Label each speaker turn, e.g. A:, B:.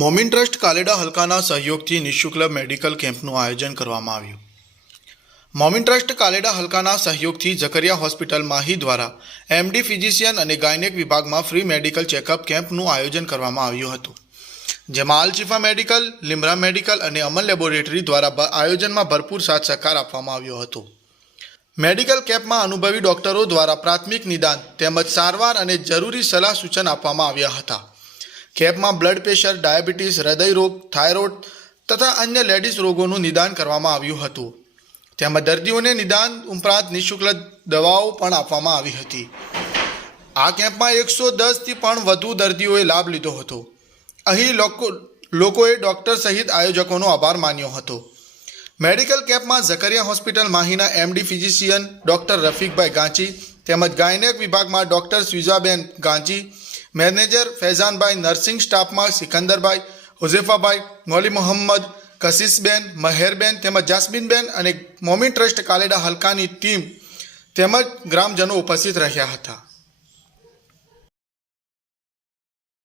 A: Momin trust Kaleda હલકાના સહયોગથી નિઃશુલ્ક medical કેમ્પનું આયોજન કરવામાં આવ્યું. મોમિન ટ્રસ્ટ કાલેડા હલકાના સહયોગથી ઝકરિયા હોસ્પિટલ માહી દ્વારા એમડી ફિઝિશિયન અને ગાયનેક વિભાગમાં ફ્રી મેડિકલ ચેકઅપ કેમ્પનું આયોજન કરવામાં આવ્યું હતું. જેમાં આલચીફા મેડિકલ, લીમરા મેડિકલ અને અમલ લેબોરેટરી દ્વારા આયોજનમાં ભરપૂર સાથ સહકાર આપવામાં આવ્યો હતો. મેડિકલ કેમ્પમાં અનુભવી ડોક્ટરો દ્વારા પ્રાથમિક નિદાન તેમજ સારવાર અને જરૂરી સલાહ સૂચન આપવામાં આવ્યા હતા. કેમ્પમાં બ્લડ પ્રેશર, ડાયાબિટીસ, હૃદયરોગ, થાઇરોઇડ તથા અન્ય લેડીઝ રોગોનું નિદાન કરવામાં આવ્યું હતું. તેમજ દર્દીઓને નિદાન ઉપરાંત નિઃશુલ્ક દવાઓ પણ આપવામાં આવી હતી. આ કેમ્પમાં એકસો દસથી પણ વધુ દર્દીઓએ લાભ લીધો હતો. અહીં લોકો, લોકોએ ડૉક્ટર સહિત આયોજકોનો આભાર માન્યો હતો. મેડિકલ કેમ્પમાં Zakaria hospital માહીના MD physician doctor Rafikbhai Ganchi તેમજ ગાયનેક વિભાગમાં doctor Swizaben Ganchi manager Faizanbhai nursing સ્ટાફમાં સિકંદરભાઈ, હુઝેફાભાઈ, મોલી મોહમ્મદ કશિશબેન મહેરબેન તેમજ જાસ્મીનબેન અને મોમિન ટ્રસ્ટ કાલેડા હલકાની ટીમ તેમજ ગ્રામજનો ઉપસ્થિત રહ્યા હતા.